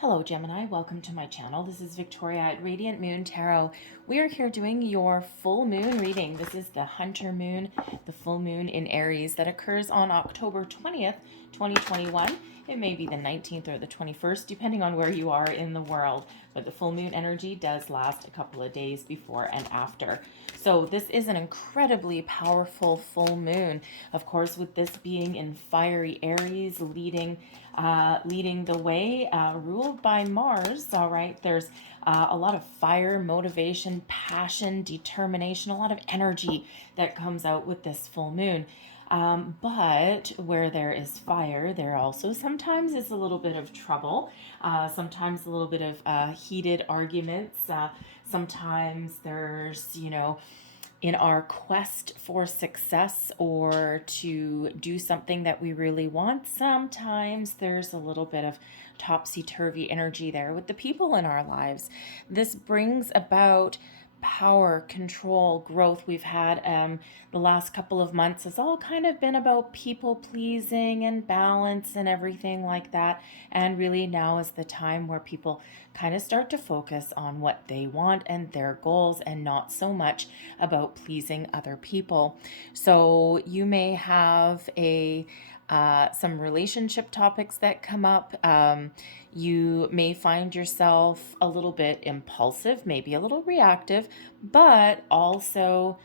Hello Gemini, welcome to my channel. This is Victoria at Radiant Moon Tarot. We are here doing your full moon reading. This is the Hunter Moon, the full moon in Aries that occurs on October 20th, 2021. It may be the 19th or the 21st, depending on where you are in the world. But the full moon energy does last a couple of days before and after. So this is an incredibly powerful full moon. Of course, with this being in fiery Aries, leading the way, ruled by Mars. All right, there's a lot of fire, motivation, passion, determination, a lot of energy that comes out with this full moon. But where there is fire, there also sometimes is a little bit of trouble, sometimes a little bit of heated arguments. Sometimes there's, in our quest for success or to do something that we really want, sometimes there's a little bit of topsy-turvy energy there with the people in our lives. This brings about power, control, growth. We've had the last couple of months has all kind of been about people pleasing and balance and everything like that. And really now is the time where people kind of start to focus on what they want and their goals and not so much about pleasing other people. So you may have some relationship topics that come up. You may find yourself a little bit impulsive, maybe a little reactive, but also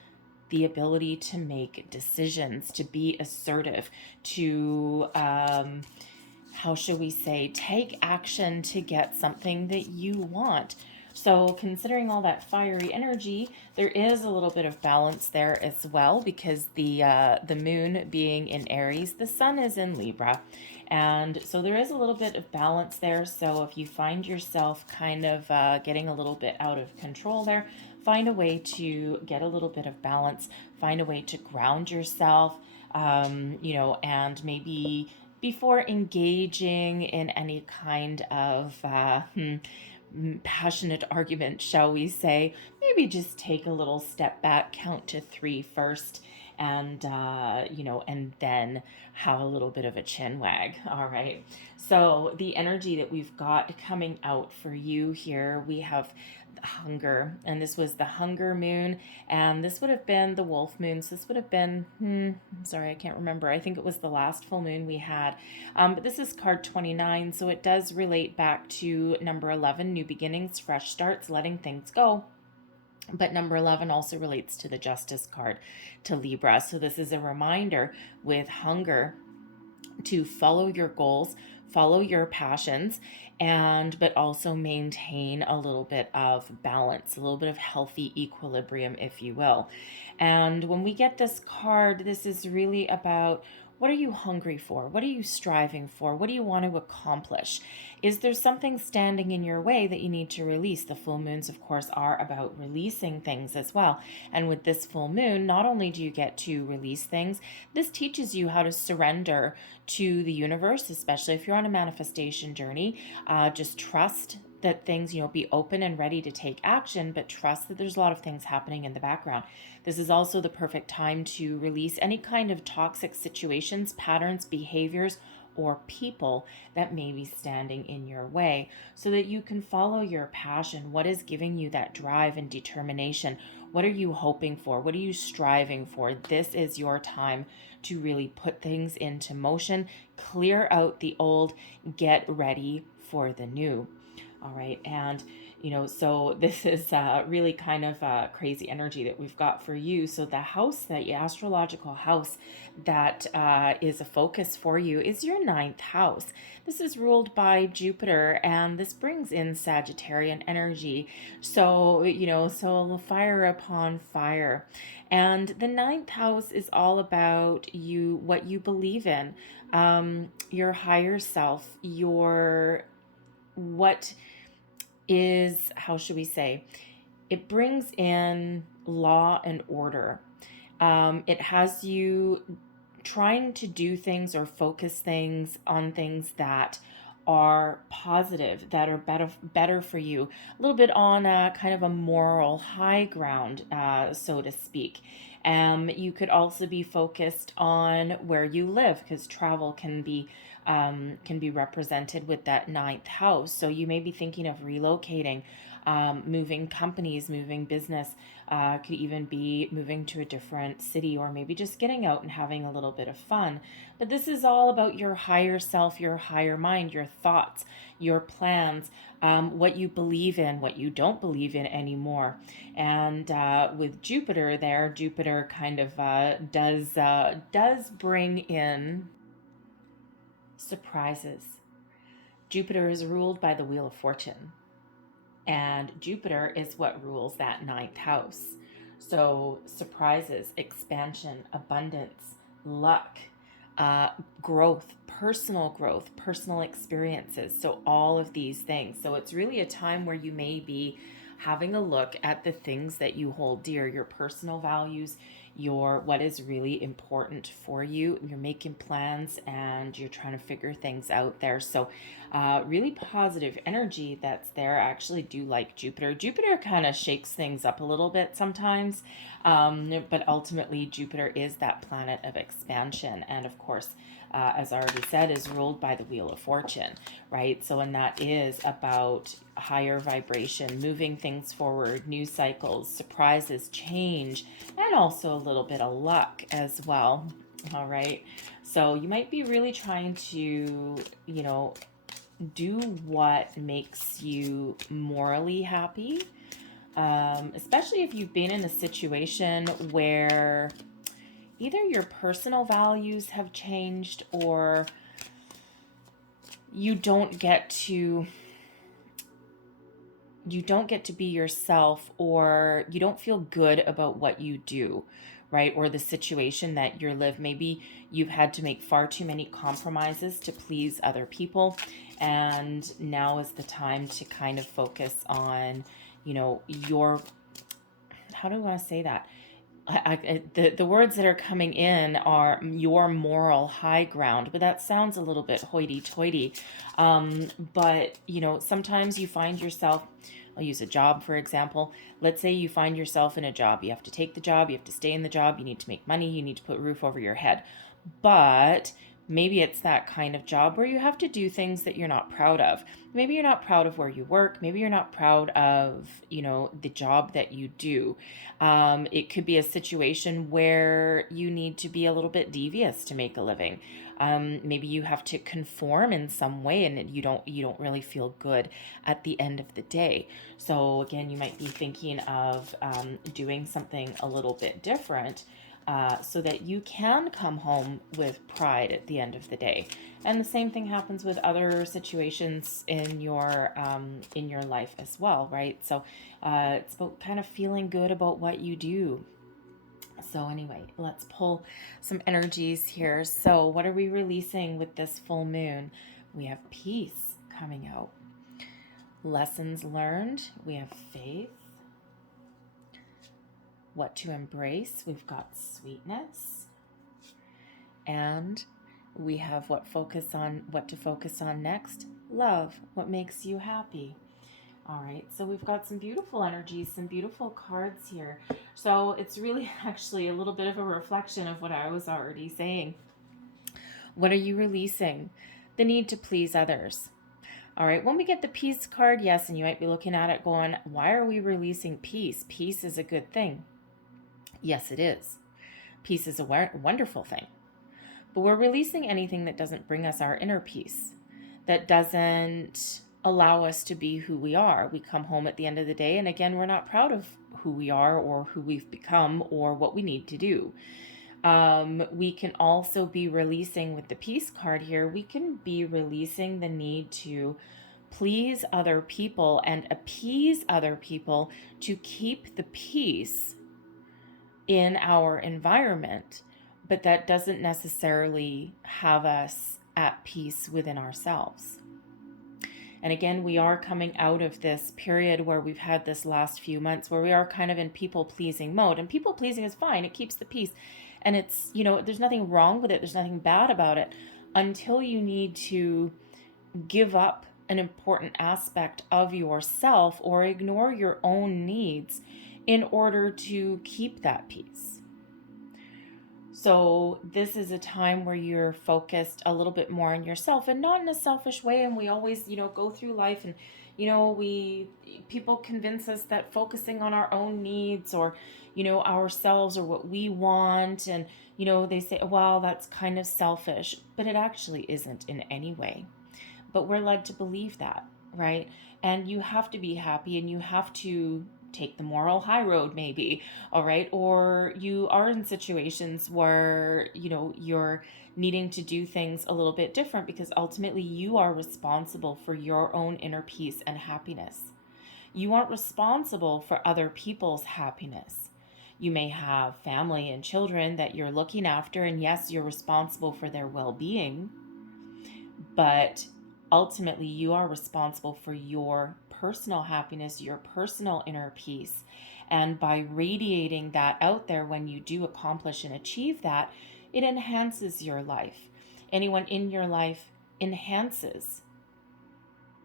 the ability to make decisions, to be assertive, to, how should we say, take action to get something that you want. So considering all that fiery energy, there is a little bit of balance there as well, because the moon being in Aries, the sun is in Libra. And so there is a little bit of balance there. So if you find yourself kind of getting a little bit out of control there, find a way to get a little bit of balance, find a way to ground yourself, and maybe before engaging in any kind of passionate argument, shall we say, maybe just take a little step back, count to 3 first, and and then have a little bit of a chin wag. All right, so the energy that we've got coming out for you here, we have hunger, and this was the hunger moon, and this would have been the wolf moon. So this would have been sorry, I can't remember, I think it was the last full moon we had, but this is card 29, so it does relate back to number 11, new beginnings, fresh starts, letting things go. But number 11 also relates to the Justice card, to Libra. So this is a reminder with hunger to follow your goals, follow your passions, but also maintain a little bit of balance, a little bit of healthy equilibrium, if you will. And when we get this card, this is really about, what are you hungry for? What are you striving for? What do you want to accomplish? Is there something standing in your way that you need to release? The full moons, of course, are about releasing things as well. And with this full moon, not only do you get to release things, this teaches you how to surrender to the universe, especially if you're on a manifestation journey. Just trust that things, be open and ready to take action, but trust that there's a lot of things happening in the background. This is also the perfect time to release any kind of toxic situations, patterns, behaviors, or people that may be standing in your way, so that you can follow your passion. What is giving you that drive and determination? What are you hoping for? What are you striving for? This is your time to really put things into motion, clear out the old, get ready for the new. All right, and so this is really kind of crazy energy that we've got for you. So the astrological house that is a focus for you is your 9th house. This is ruled by Jupiter, and this brings in Sagittarian energy. So, so fire upon fire. And the 9th house is all about what you believe in, your higher self, what is, how should we say, it brings in law and order. It has you trying to do things or focus things on things that are positive, that are better for you, a little bit on a kind of a moral high ground, so to speak. You could also be focused on where you live, because travel can be can be represented with that ninth house. So you may be thinking of relocating, moving companies, moving business, could even be moving to a different city, or maybe just getting out and having a little bit of fun. But this is all about your higher self, your higher mind, your thoughts, your plans, what you believe in, what you don't believe in anymore. And with Jupiter there, Jupiter kind of does bring in surprises. Jupiter is ruled by the Wheel of Fortune, and Jupiter is what rules that ninth house. So surprises, expansion, abundance, luck, growth, personal experiences. So all of these things. So it's really a time where you may be having a look at the things that you hold dear, your personal values, your what is really important for you. You're making plans and you're trying to figure things out there. So really positive energy that's there. I actually do like Jupiter. Jupiter kind of shakes things up a little bit sometimes, but ultimately Jupiter is that planet of expansion, and of course, as I already said, is ruled by the Wheel of Fortune, right? So, and that is about higher vibration, moving things forward, new cycles, surprises, change, and also a little bit of luck as well. All right. So you might be really trying to, do what makes you morally happy, especially if you've been in a situation where either your personal values have changed, or you don't get to be yourself, or you don't feel good about what you do, right? Or the situation that you live. Maybe you've had to make far too many compromises to please other people, and now is the time to kind of focus on, your, how do I want to say that? The words that are coming in are your moral high ground, but that sounds a little bit hoity-toity. But sometimes you find yourself, I'll use a job for example. Let's say you find yourself in a job. You have to take the job, you have to stay in the job, you need to make money, you need to put a roof over your head. But maybe it's that kind of job where you have to do things that you're not proud of. Maybe you're not proud of where you work. Maybe you're not proud of, the job that you do. It could be a situation where you need to be a little bit devious to make a living. Maybe you have to conform in some way, and you don't really feel good at the end of the day. So again, you might be thinking of doing something a little bit different, so that you can come home with pride at the end of the day. And the same thing happens with other situations in your life as well, right? So it's about kind of feeling good about what you do. So anyway, let's pull some energies here. So what are we releasing with this full moon? We have peace coming out. Lessons learned. We have faith. What to embrace. We've got sweetness. And we have what to focus on next. Love. What makes you happy. All right, so we've got some beautiful energies, some beautiful cards here. So it's really actually a little bit of a reflection of what I was already saying. What are you releasing? The need to please others. All right, when we get the peace card, yes, and you might be looking at it going, why are we releasing peace? Peace is a good thing. Yes, it is. Peace is a wonderful thing. But we're releasing anything that doesn't bring us our inner peace, that doesn't allow us to be who we are. We come home at the end of the day, and again, we're not proud of who we are or who we've become or what we need to do. We can also be releasing, with the peace card here, we can be releasing the need to please other people and appease other people to keep the peace in our environment, but that doesn't necessarily have us at peace within ourselves. And again, we are coming out of this period where we've had this last few months where we are kind of in people-pleasing mode. And people-pleasing is fine. It keeps the peace. And it's, there's nothing wrong with it. There's nothing bad about it until you need to give up an important aspect of yourself or ignore your own needs in order to keep that peace. So this is a time where you're focused a little bit more on yourself, and not in a selfish way. And we always, go through life, and people convince us that focusing on our own needs, or ourselves, or what we want, and they say, well, that's kind of selfish, but it actually isn't in any way. But we're led to believe that, right? And you have to be happy, and you have to take the moral high road, maybe. All right. Or you are in situations where you're needing to do things a little bit different, because ultimately you are responsible for your own inner peace and happiness. You aren't responsible for other people's happiness. You may have family and children that you're looking after, and yes, you're responsible for their well-being, but ultimately you are responsible for your personal happiness, your personal inner peace. And by radiating that out there, when you do accomplish and achieve that, it enhances your life. Anyone in your life enhances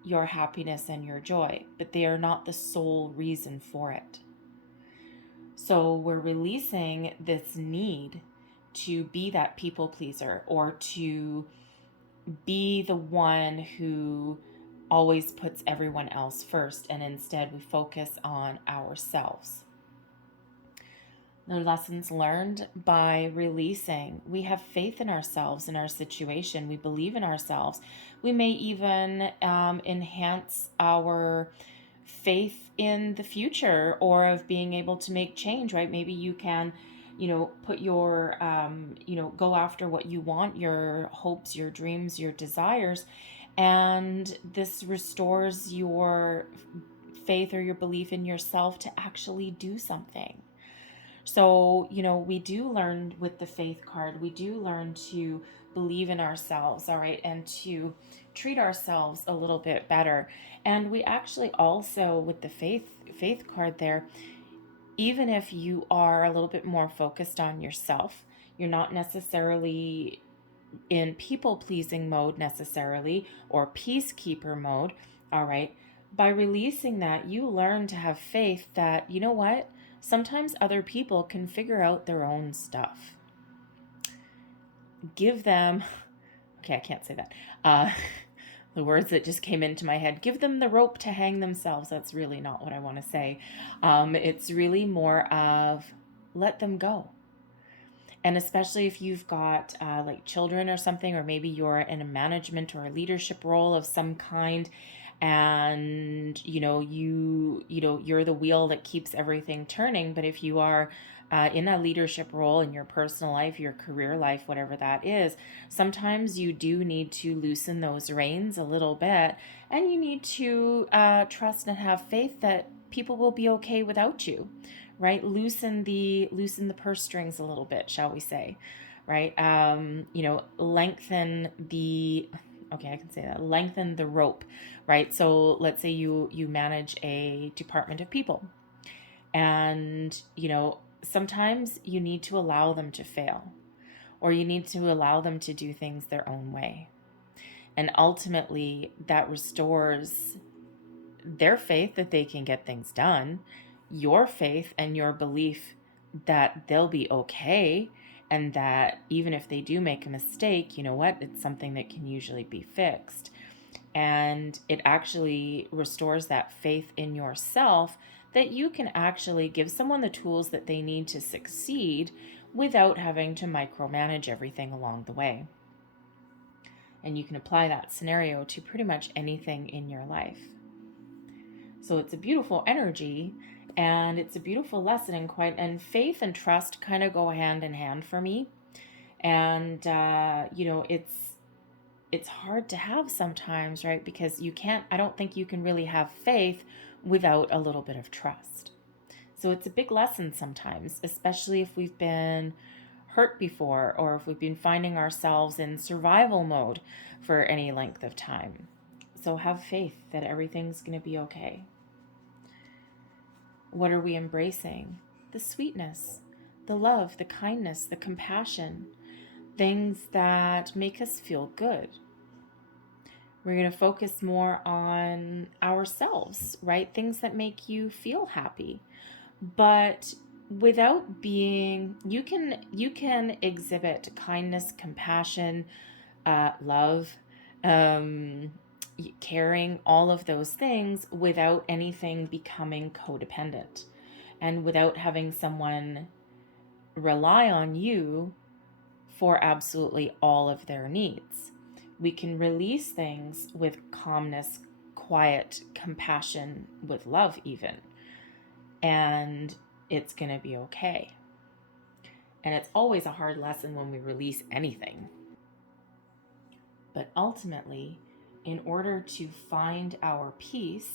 your happiness and your joy, but they are not the sole reason for it. So we're releasing this need to be that people pleaser, or to be the one who always puts everyone else first, and instead we focus on ourselves. The lessons learned by releasing: we have faith in ourselves, in our situation. We believe in ourselves. We may even enhance our faith in the future, or of being able to make change, right? Maybe you can put your go after what you want, your hopes, your dreams, your desires, and this restores your faith or your belief in yourself to actually do something. So, we do learn with the faith card, we do learn to believe in ourselves, all right, and to treat ourselves a little bit better. And we actually also, with the faith card there, even if you are a little bit more focused on yourself, you're not necessarily in people pleasing mode necessarily, or peacekeeper mode, all right, by releasing that, you learn to have faith that, you know what, sometimes other people can figure out their own stuff. Give them, okay, I can't say that. The words that just came into my head: give them the rope to hang themselves. That's really not what I want to say. It's really more of let them go. And especially if you've got like children or something, or maybe you're in a management or a leadership role of some kind, and you're the wheel that keeps everything turning. But if you are in a leadership role in your personal life, your career life, whatever that is, sometimes you do need to loosen those reins a little bit, and you need to trust and have faith that people will be okay without you, right? Loosen the purse strings a little bit, shall we say, right? Lengthen the, okay, I can say that, lengthen the rope, right? So let's say you manage a department of people, and sometimes you need to allow them to fail, or you need to allow them to do things their own way. And ultimately that restores their faith that they can get things done, your faith and your belief that they'll be okay, and that even if they do make a mistake, you know what, it's something that can usually be fixed. And it actually restores that faith in yourself, that you can actually give someone the tools that they need to succeed without having to micromanage everything along the way. And you can apply that scenario to pretty much anything in your life. So it's a beautiful energy, and it's a beautiful lesson, and faith and trust kind of go hand in hand for me. And it's hard to have sometimes, right? Because I don't think you can really have faith without a little bit of trust. So it's a big lesson sometimes, especially if we've been hurt before, or if we've been finding ourselves in survival mode for any length of time. So have faith that everything's going to be okay. What are we embracing? The sweetness, the love, the kindness, the compassion, things that make us feel good. We're going to focus more on ourselves, right? Things that make you feel happy. But without being, you can exhibit kindness, compassion, love, caring, all of those things without anything becoming codependent and without having someone rely on you for absolutely all of their needs. We can release things with calmness, quiet, compassion, with love even, and it's going to be okay. And it's always a hard lesson when we release anything. But ultimately, in order to find our peace,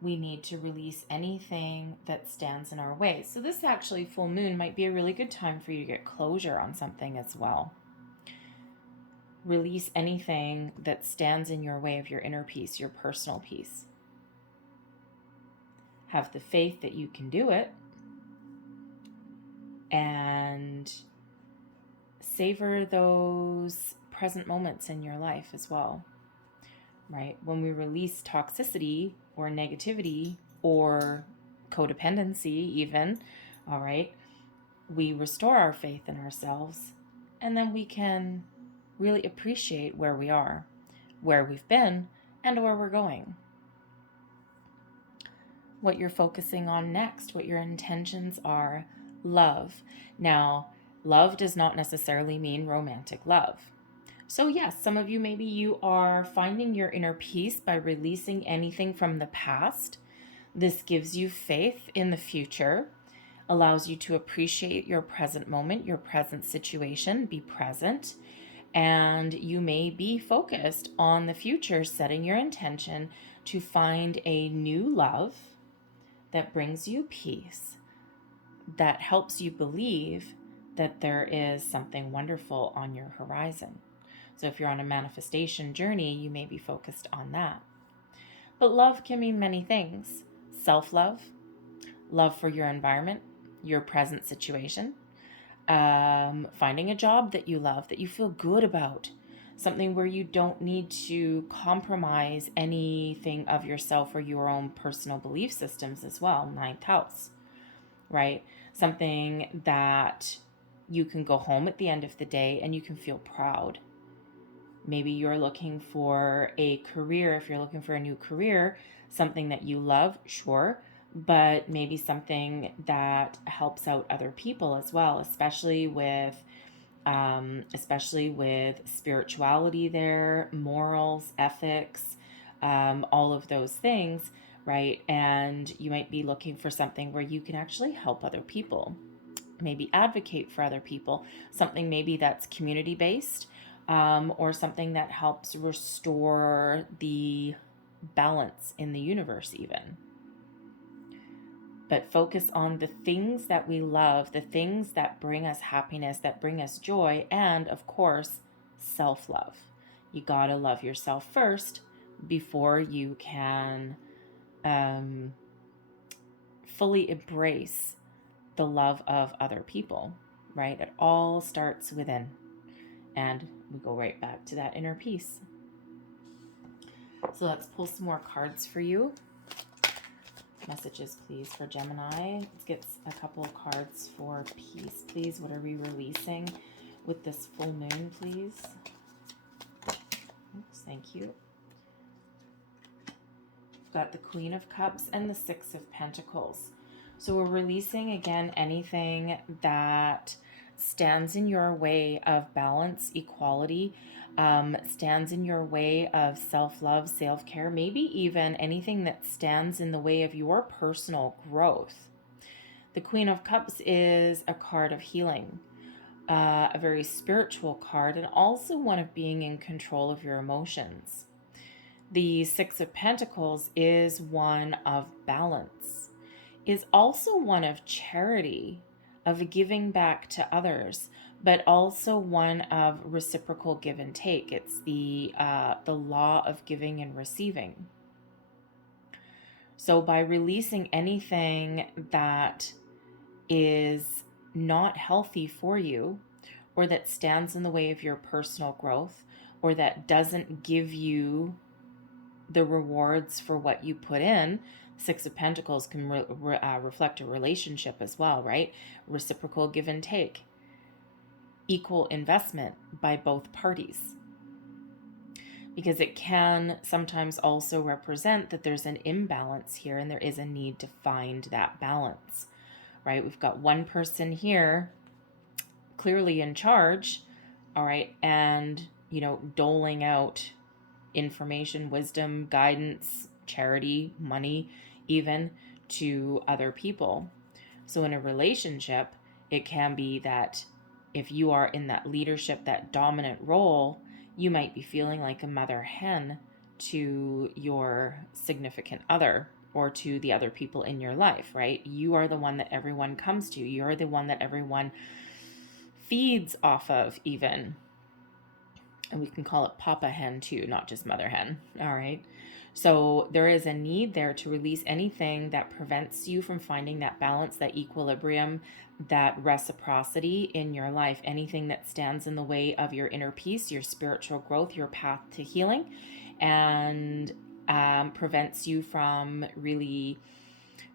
we need to release anything that stands in our way. So this actually full moon might be a really good time for you to get closure on something as well. Release anything that stands in your way of your inner peace, your personal peace. Have the faith that you can do it, and savor those present moments in your life as well, right? When we release toxicity or negativity or codependency even, all right, we restore our faith in ourselves, and then we can really appreciate where we are, where we've been, and where we're going. What you're focusing on next, what your intentions are. Love. Now, love does not necessarily mean romantic love. So yes, some of you, maybe you are finding your inner peace by releasing anything from the past. This gives you faith in the future, allows you to appreciate your present moment, your present situation, be present, and you may be focused on the future, setting your intention to find a new love that brings you peace, that helps you believe that there is something wonderful on your horizon. So if you're on a manifestation journey, you may be focused on that. But love can mean many things. Self-love, love for your environment, your present situation, finding a job that you love, that you feel good about, something where you don't need to compromise anything of yourself or your own personal belief systems as well. 9th house, right? Something that you can go home at the end of the day and you can feel proud. Maybe you're looking for a career. If you're looking for a new career, something that you love, sure, but maybe something that helps out other people as well, especially with spirituality there, morals, ethics, all of those things, right? And you might be looking for something where you can actually help other people, maybe advocate for other people, something maybe that's community-based, or something that helps restore the balance in the universe even. But focus on the things that we love, the things that bring us happiness, that bring us joy, and of course, self-love. You gotta love yourself first before you can fully embrace the love of other people, right? It all starts within. And we go right back to that inner peace. So let's pull some more cards for you. Messages, please, for Gemini. Let's get a couple of cards for peace, please. What are we releasing with this full moon, please? Oops, thank you. We've got the Queen of Cups and the Six of Pentacles. So we're releasing, again, anything that stands in your way of balance, equality, stands in your way of self-love, self-care, maybe even anything that stands in the way of your personal growth. The Queen of Cups is a card of healing, a very spiritual card, and also one of being in control of your emotions. The Six of Pentacles is one of balance, is also one of charity, of giving back to others, but also one of reciprocal give and take. It's the law of giving and receiving. So by releasing anything that is not healthy for you, or that stands in the way of your personal growth, or that doesn't give you the rewards for what you put in. Six of Pentacles can reflect a relationship as well, right? Reciprocal give and take, equal investment by both parties. Because it can sometimes also represent that there's an imbalance here and there is a need to find that balance, right? We've got one person here clearly in charge, all right, and, doling out information, wisdom, guidance, charity, money, even to other people. So in a relationship, it can be that if you are in that leadership, that dominant role, you might be feeling like a mother hen to your significant other or to the other people in your life, right? You are the one that everyone comes to. You're the one that everyone feeds off of, even. And we can call it Papa Hen too, not just Mother Hen. All right. So there is a need there to release anything that prevents you from finding that balance, that equilibrium, that reciprocity in your life. Anything that stands in the way of your inner peace, your spiritual growth, your path to healing, and prevents you from really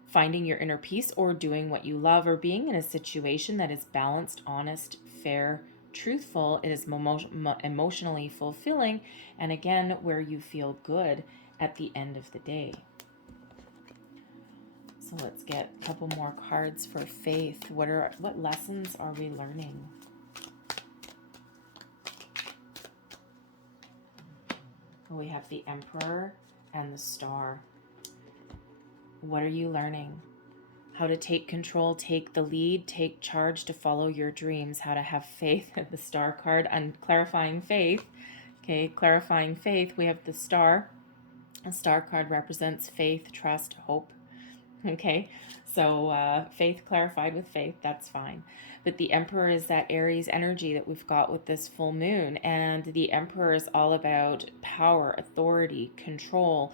finding your inner peace or doing what you love or being in a situation that is balanced, honest, fair, truthful. It is emotionally fulfilling, and again, where you feel good at the end of the day. So let's get a couple more cards for faith. What lessons are we learning? We have the Emperor and the Star. What are you learning? How to take control, take the lead, take charge to follow your dreams, how to have faith. The Star card and clarifying faith. Okay, clarifying faith. We have the Star. A Star card represents faith, trust, hope. Okay, so faith clarified with faith, that's fine. But the Emperor is that Aries energy that we've got with this full moon. And the Emperor is all about power, authority, control.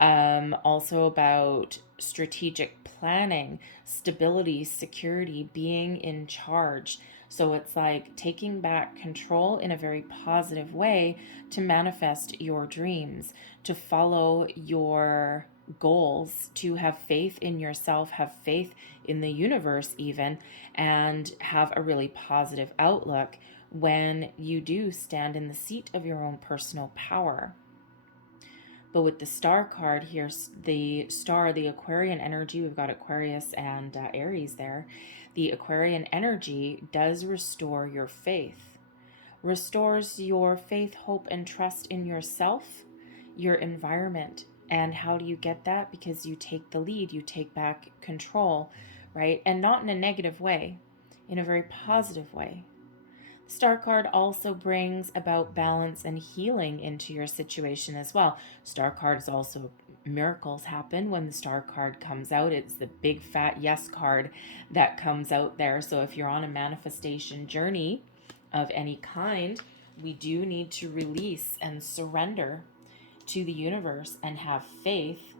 Also about strategic planning, stability, security, being in charge. So it's like taking back control in a very positive way to manifest your dreams, to follow your goals, to have faith in yourself, have faith in the universe even, and have a really positive outlook when you do stand in the seat of your own personal power. But with the Star card here, the Star, the Aquarian energy, we've got Aquarius and Aries there. The Aquarian energy does restore your faith, restores your faith, hope, and trust in yourself, your environment. And how do you get that? Because you take the lead, you take back control, right? And not in a negative way, in a very positive way. Star card also brings about balance and healing into your situation as well. Star card is also miracles happen when the Star card comes out. It's the big fat yes card that comes out there. So if you're on a manifestation journey of any kind, we do need to release and surrender to the universe and have faith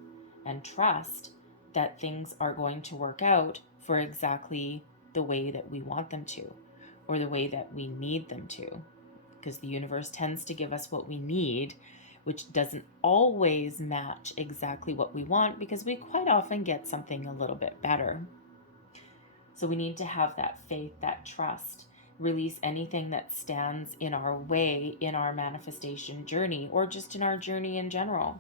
and trust that things are going to work out for exactly the way that we want them to, or the way that we need them to, because the universe tends to give us what we need, which doesn't always match exactly what we want, because we quite often get something a little bit better. So we need to have that faith, that trust, release anything that stands in our way in our manifestation journey, or just in our journey in general.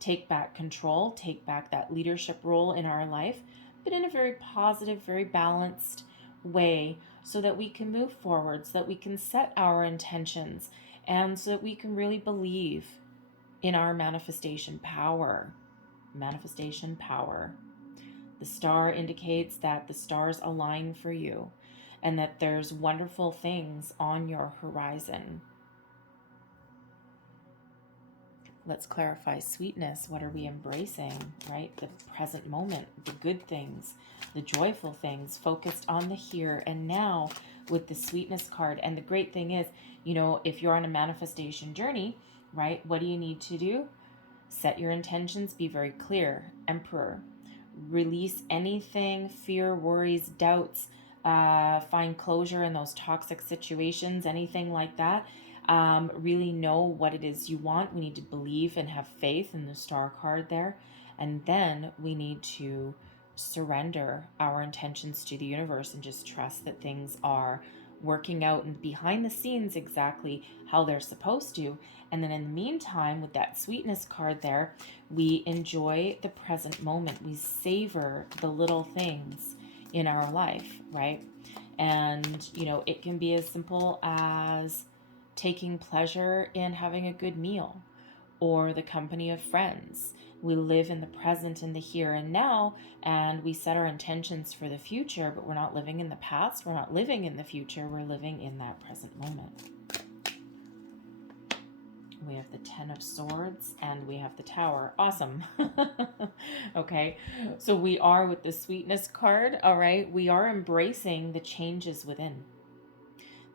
Take back control, take back that leadership role in our life, but in a very positive, very balanced way, so that we can move forward, so that we can set our intentions, and so that we can really believe in our manifestation power. Manifestation power. The Star indicates that the stars align for you and that there's wonderful things on your horizon. Let's clarify sweetness. What are we embracing, right? The present moment, the good things, the joyful things, focused on the here and now with the sweetness card. And the great thing is, if you're on a manifestation journey, right, what do you need to do? Set your intentions, be very clear. Emperor. Release anything, fear, worries, doubts, find closure in those toxic situations, anything like that. really know what it is you want. We need to believe and have faith in the Star card there. And then we need to surrender our intentions to the universe and just trust that things are working out and behind the scenes exactly how they're supposed to. And then in the meantime, with that sweetness card there, we enjoy the present moment. We savor the little things in our life, right? And, it can be as simple as taking pleasure in having a good meal or the company of friends. We live in the present, in the here and now, and we set our intentions for the future, but we're not living in the past. We're not living in the future. We're living in that present moment. We have the Ten of Swords and we have the Tower. Awesome. Okay, so we are with the Sweetness card, all right? We are embracing the changes within,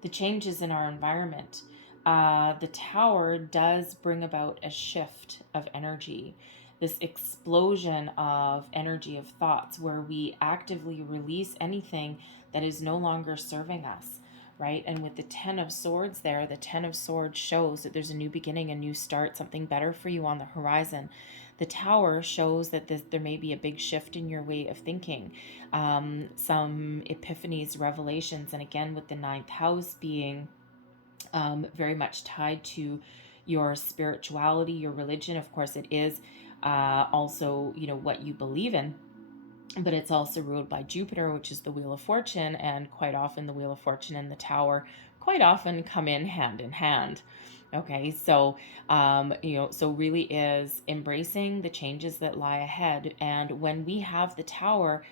the changes in our environment. The Tower does bring about a shift of energy, this explosion of energy, of thoughts, where we actively release anything that is no longer serving us, right? And with the Ten of Swords there, the Ten of Swords shows that there's a new beginning, a new start, something better for you on the horizon. The Tower shows that there may be a big shift in your way of thinking, some epiphanies, revelations, and again with the ninth house being very much tied to your spirituality, your religion. Of course, it is also, what you believe in, but it's also ruled by Jupiter, which is the Wheel of Fortune, and quite often the Wheel of Fortune and the Tower quite often come in hand. Okay, so, so really is embracing the changes that lie ahead. And when we have the Tower,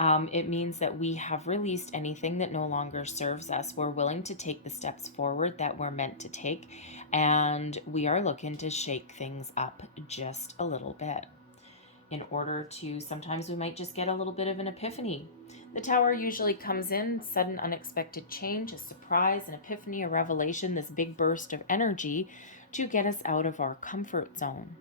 it means that we have released anything that no longer serves us. We're willing to take the steps forward that we're meant to take, and we are looking to shake things up just a little bit. In order to, sometimes we might just get a little bit of an epiphany. The Tower usually comes in, sudden unexpected change, a surprise, an epiphany, a revelation, this big burst of energy to get us out of our comfort zone.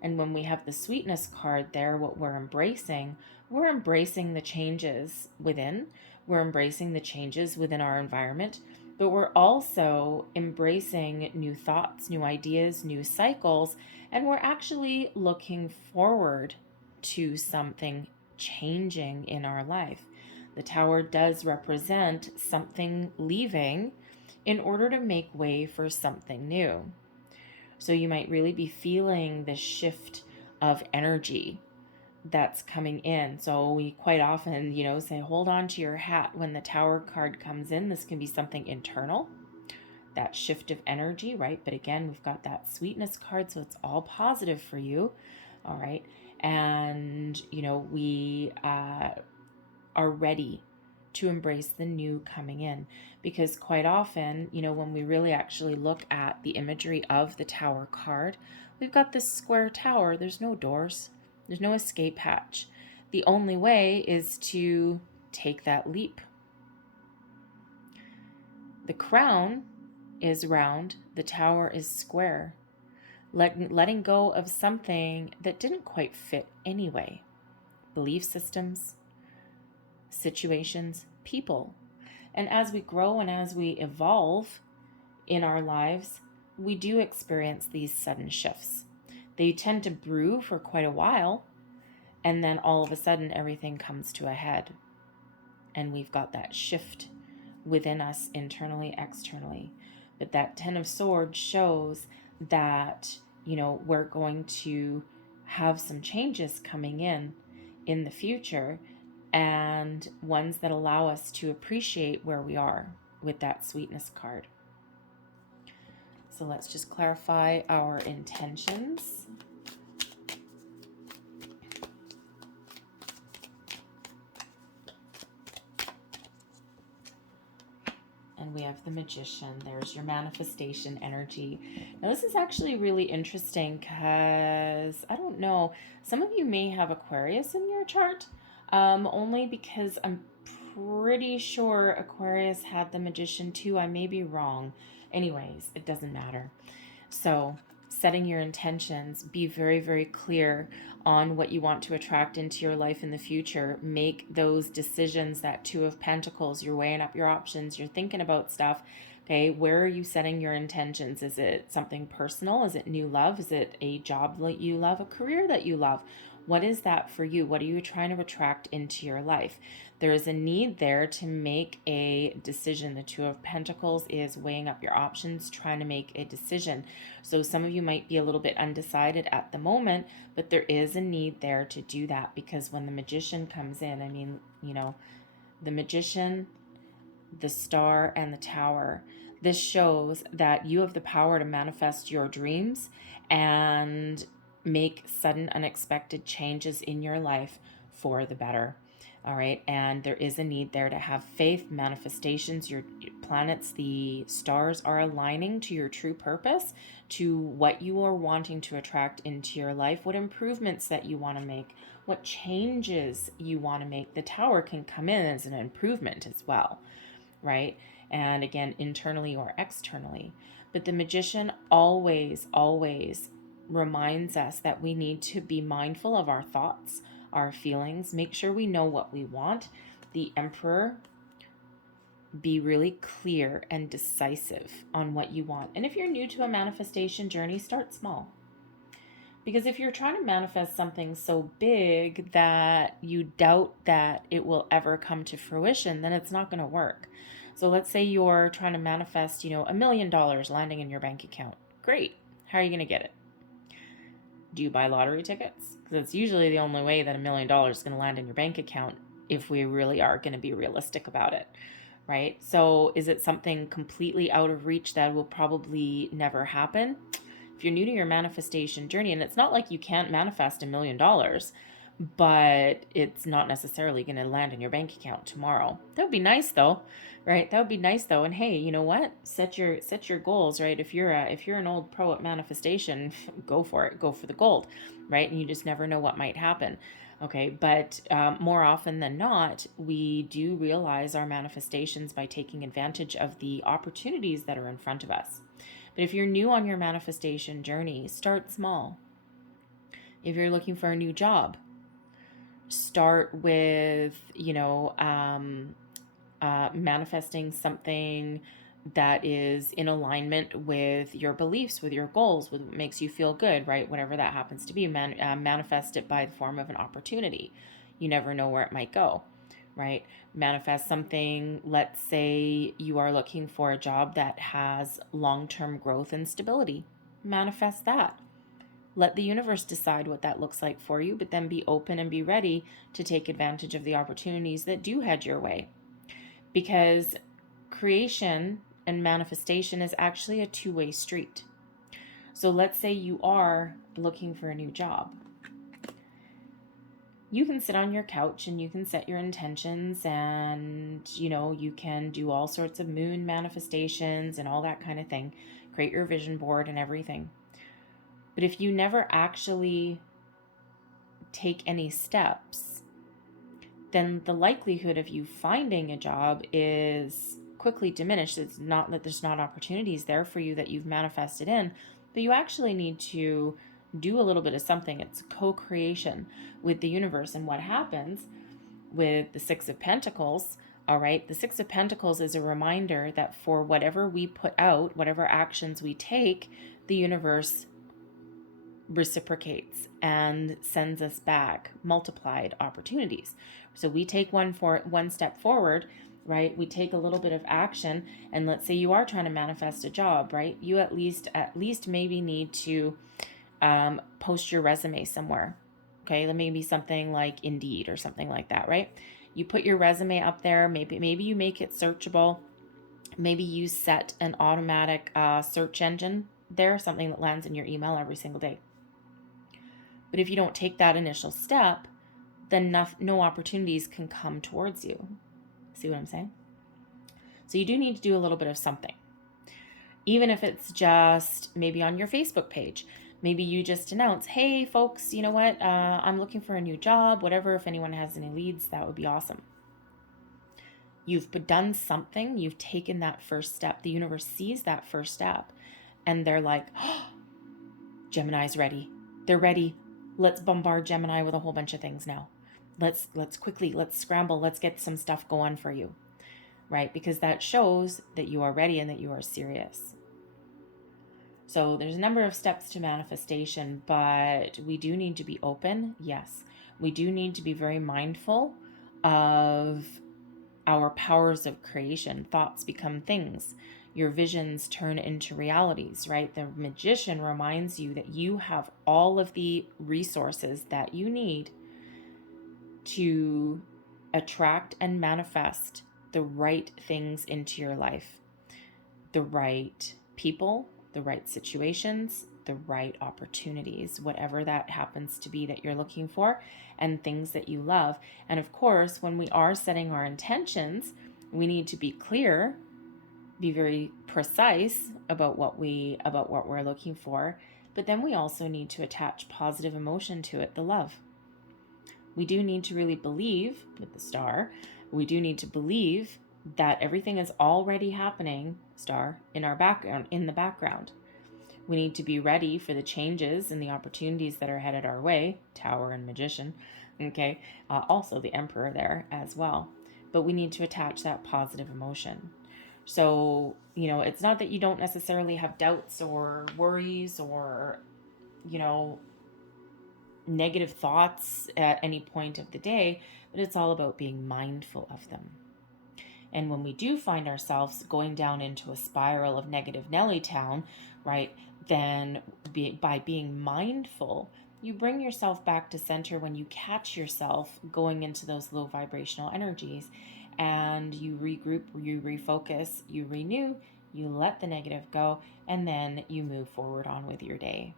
And when we have the Sweetness card there, what we're embracing the changes within, we're embracing the changes within our environment, but we're also embracing new thoughts, new ideas, new cycles, and we're actually looking forward to something changing in our life. The Tower does represent something leaving in order to make way for something new. So you might really be feeling this shift of energy that's coming in. So we quite often, say, hold on to your hat when the Tower card comes in. This can be something internal, that shift of energy, right? But again, we've got that Sweetness card, so it's all positive for you, all right? And, we are ready to embrace the new coming in, because quite often, when we really actually look at the imagery of the Tower card, we've got this square tower. There's no doors, there's no escape hatch. The only way is to take that leap. The crown is round, the tower is square. Letting go of something that didn't quite fit anyway. Belief systems, situations, people. And as we grow and as we evolve in our lives, we do experience these sudden shifts. They tend to brew for quite a while, and then all of a sudden everything comes to a head. And we've got that shift within us, internally, externally. But that Ten of Swords shows that, we're going to have some changes coming in the future, and ones that allow us to appreciate where we are with that Sweetness card. So let's just clarify our intentions. And we have the Magician. There's your manifestation energy. Now this is actually really interesting because, I don't know, some of you may have Aquarius in your chart, only because I'm pretty sure Aquarius had the Magician too. I may be wrong. Anyways, it doesn't matter. So setting your intentions, be very, very clear on what you want to attract into your life in the future. Make those decisions. That Two of Pentacles, you're weighing up your options, you're thinking about stuff, Okay, where are you setting your intentions? Is it something personal? Is it new love? Is it a job that you love, a career that you love? What is that for you? What are you trying to attract into your life? There is a need there to make a decision. The Two of Pentacles is weighing up your options, trying to make a decision. So some of you might be a little bit undecided at the moment, but there is a need there to do that, because when the Magician comes in, I mean, the Magician, the Star, and the Tower, this shows that you have the power to manifest your dreams and make sudden unexpected changes in your life for the better. All right, and there is a need there to have faith, manifestations. Your planets, the stars, are aligning to your true purpose, to what you are wanting to attract into your life, what improvements that you want to make, what changes you want to make. The Tower can come in as an improvement as well, right? And again, internally or externally. But the Magician always reminds us that we need to be mindful of our thoughts, our feelings, make sure we know what we want. The Emperor, be really clear and decisive on what you want. And if you're new to a manifestation journey, start small. Because if you're trying to manifest something so big that you doubt that it will ever come to fruition, then it's not going to work. So let's say you're trying to manifest, $1 million landing in your bank account. Great. How are you going to get it? Do you buy lottery tickets? Because it's usually the only way that $1 million is going to land in your bank account, if we really are going to be realistic about it, right? So is it something completely out of reach that will probably never happen? If you're new to your manifestation journey, and it's not like you can't manifest $1 million, but it's not necessarily going to land in your bank account tomorrow. That would be nice though, right? That would be nice though. And hey, you know what? Set your goals, right? If you're an old pro at manifestation, go for it. Go for the gold, right? And you just never know what might happen. Okay, but more often than not, we do realize our manifestations by taking advantage of the opportunities that are in front of us. But if you're new on your manifestation journey, start small. If you're looking for a new job, start with, manifesting something that is in alignment with your beliefs, with your goals, with what makes you feel good, right? Whatever that happens to be, manifest it by the form of an opportunity. You never know where it might go, right? Manifest something. Let's say you are looking for a job that has long-term growth and stability. Manifest that. Let the universe decide what that looks like for you, but then be open and be ready to take advantage of the opportunities that do head your way. Because creation and manifestation is actually a two-way street. So let's say you are looking for a new job. You can sit on your couch and you can set your intentions, and you can do all sorts of moon manifestations and all that kind of thing, create your vision board and everything. But if you never actually take any steps, then the likelihood of you finding a job is quickly diminished. It's not that there's not opportunities there for you that you've manifested in, but you actually need to do a little bit of something. It's co-creation with the universe. And what happens with the Six of Pentacles, all right, the Six of Pentacles is a reminder that for whatever we put out, whatever actions we take, the universe reciprocates and sends us back multiplied opportunities. So we take one step forward, right? We take a little bit of action, and let's say you are trying to manifest a job, right? You at least maybe need to post your resume somewhere. Okay, maybe something like Indeed or something like that, right? You put your resume up there. Maybe you make it searchable. Maybe you set an automatic search engine there, something that lands in your email every single day. But if you don't take that initial step, then no opportunities can come towards you. See what I'm saying? So you do need to do a little bit of something. Even if it's just maybe on your Facebook page. Maybe you just announce, hey folks, you know what? I'm looking for a new job, whatever. If anyone has any leads, that would be awesome. You've done something. You've taken that first step. The universe sees that first step and they're like, oh, Gemini's ready. They're ready. Let's bombard Gemini with a whole bunch of things now. Let's scramble. Let's get some stuff going for you. right? Because that shows that you are ready and that you are serious. So there's a number of steps to manifestation, but we do need to be open. Yes, we do need to be very mindful of our powers of creation. Thoughts become things. Your visions turn into realities, right? The magician reminds you that you have all of the resources that you need to attract and manifest the right things into your life. The right people, the right situations, the right opportunities, whatever that happens to be that you're looking for, and things that you love. And of course, when we are setting our intentions, we need to be clear, be very precise about what we're looking for, but then we also need to attach positive emotion to it, the love. We do need to really believe with the star. We do need to believe that everything is already happening, star, in our background, in the background. We need to be ready for the changes and the opportunities that are headed our way, Tower and Magician, okay? Also the Emperor there as well. But we need to attach that positive emotion. So, it's not that you don't necessarily have doubts or worries or, negative thoughts at any point of the day, but it's all about being mindful of them. And when we do find ourselves going down into a spiral of negative Nelly Town, right, then by being mindful, you bring yourself back to center when you catch yourself going into those low vibrational energies, and you regroup, you refocus, you renew, you let the negative go, and then you move forward on with your day.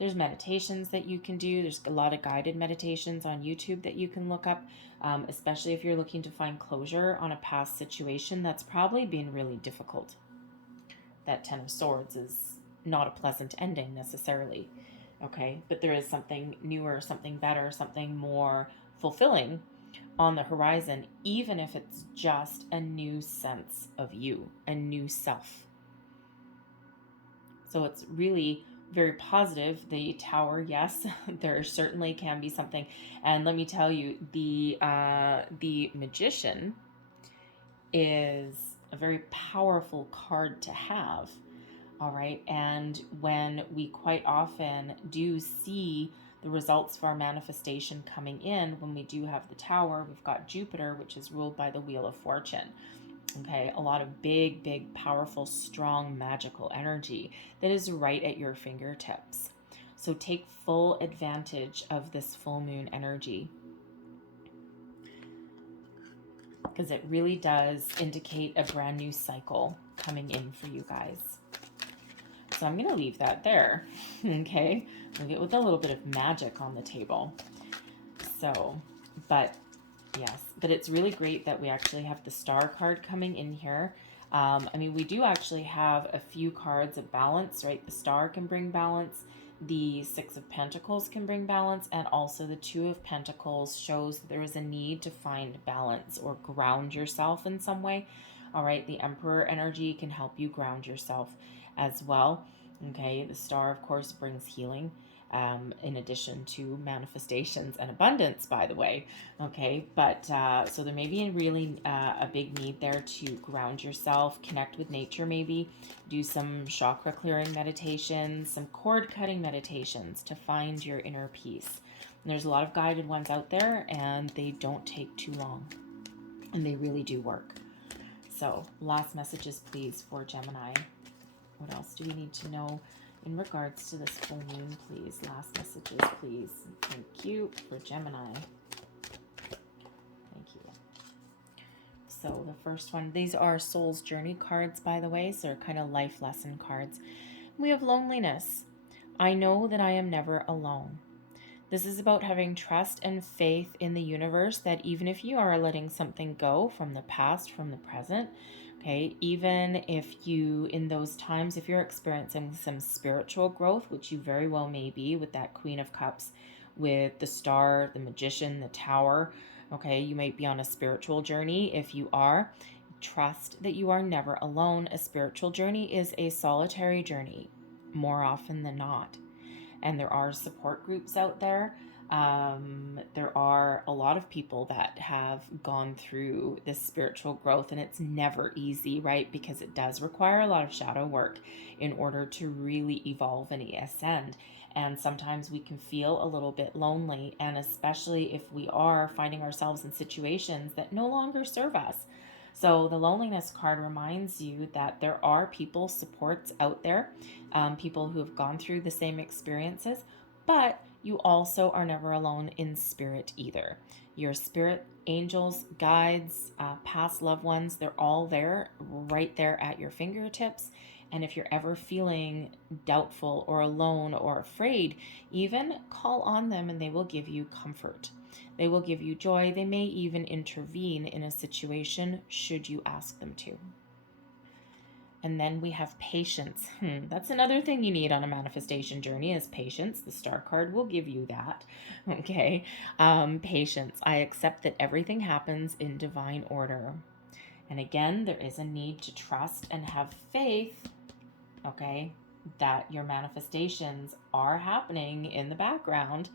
There's meditations that you can do. There's a lot of guided meditations on YouTube that you can look up, especially if you're looking to find closure on a past situation that's probably been really difficult. That Ten of Swords is not a pleasant ending necessarily, okay? But there is something newer, something better, something more fulfilling on the horizon, even if it's just a new sense of you, a new self. So it's really very positive. The Tower, yes, there certainly can be something. And let me tell you, the Magician is a very powerful card to have. All right. And when we quite often do see the results of our manifestation coming in, when we do have the Tower, we've got Jupiter, which is ruled by the Wheel of Fortune. Okay, a lot of big, powerful, strong, magical energy that is right at your fingertips. So take full advantage of this full moon energy, because it really does indicate a brand new cycle coming in for you guys. So I'm going to leave that there. Okay, we'll get with a little bit of magic on the table. So, but yes, but it's really great that we actually have the Star card coming in here. We do actually have a few cards of balance, right? The Star can bring balance. The Six of Pentacles can bring balance. And also the Two of Pentacles shows that there is a need to find balance or ground yourself in some way. All right, the Emperor energy can help you ground yourself as well. Okay, the Star, of course, brings healing. In addition to manifestations and abundance, by the way. Okay, but so there may be really a big need there to ground yourself, connect with nature, maybe do some chakra clearing meditations, some cord cutting meditations to find your inner peace. And there's a lot of guided ones out there, and they don't take too long, and they really do work. So last messages, please, for Gemini. What else do we need to know in regards to this full moon, please? Last messages, please. Thank you for Gemini. Thank you. So the first one, these are Soul's Journey cards, by the way, so they're kind of life lesson cards. We have loneliness. I know that I am never alone. This is about having trust and faith in the universe that even if you are letting something go from the past, from the present, okay, even if you, in those times, if you're experiencing some spiritual growth, which you very well may be with that Queen of Cups, with the Star, the Magician, the Tower, okay, you might be on a spiritual journey. If you are, trust that you are never alone. A spiritual journey is a solitary journey, more often than not. And there are support groups out there. There are a lot of people that have gone through this spiritual growth, and it's never easy, right? Because it does require a lot of shadow work in order to really evolve and ascend. And sometimes we can feel a little bit lonely, and especially if we are finding ourselves in situations that no longer serve us. So the loneliness card reminds you that there are people, supports out there, people who have gone through the same experiences, but you also are never alone in spirit either. Your spirit, angels, guides, past loved ones, they're all there, right there at your fingertips. And if you're ever feeling doubtful or alone or afraid, even call on them and they will give you comfort. They will give you joy. They may even intervene in a situation should you ask them to. And then we have patience. That's another thing you need on a manifestation journey is patience. The star card will give you that. Okay. Patience. I accept that everything happens in divine order. And again, there is a need to trust and have faith, okay, that your manifestations are happening in the background,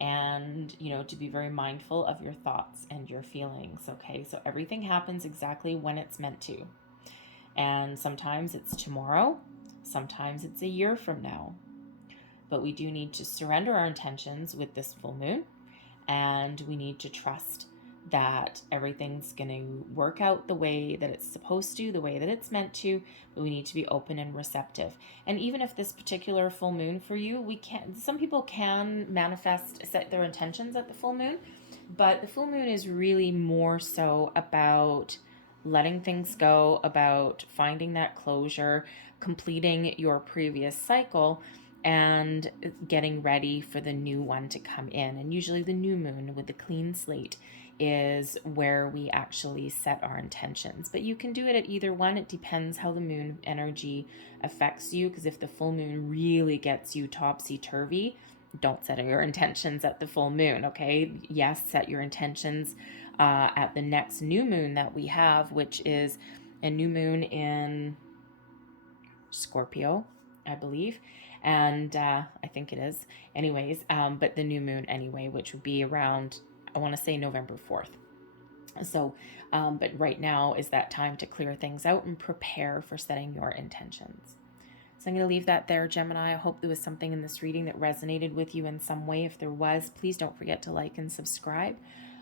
and to be very mindful of your thoughts and your feelings. Okay, so everything happens exactly when it's meant to. And sometimes it's tomorrow, sometimes it's a year from now. But we do need to surrender our intentions with this full moon, and we need to trust that everything's going to work out the way that it's supposed to, the way that it's meant to, but we need to be open and receptive. And even if this particular full moon for you, some people can manifest, set their intentions at the full moon, but the full moon is really more so about letting things go, about finding that closure, completing your previous cycle, and getting ready for the new one to come in. And usually the new moon with the clean slate is where we actually set our intentions. But you can do it at either one. It depends how the moon energy affects you, because if the full moon really gets you topsy-turvy, don't set your intentions at the full moon, okay? Yes, set your intentions at the next new moon that we have, which is a new moon in Scorpio, I believe. And I think it is. Anyways, but the new moon anyway, which would be around, I want to say November 4th. So, but right now is that time to clear things out and prepare for setting your intentions. So I'm going to leave that there, Gemini. I hope there was something in this reading that resonated with you in some way. If there was, please don't forget to like and subscribe.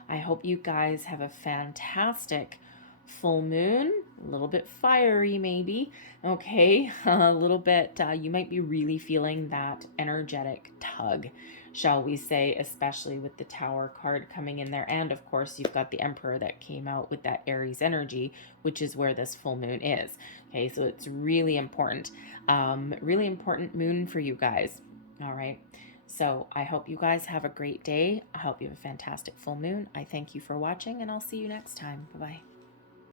I hope you guys have a fantastic full moon, a little bit fiery maybe, okay, a little bit, you might be really feeling that energetic tug, shall we say, especially with the Tower card coming in there. And of course, you've got the Emperor that came out with that Aries energy, which is where this full moon is. Okay, so it's really important moon for you guys. All right. So I hope you guys have a great day. I hope you have a fantastic full moon. I thank you for watching, and I'll see you next time. Bye-bye.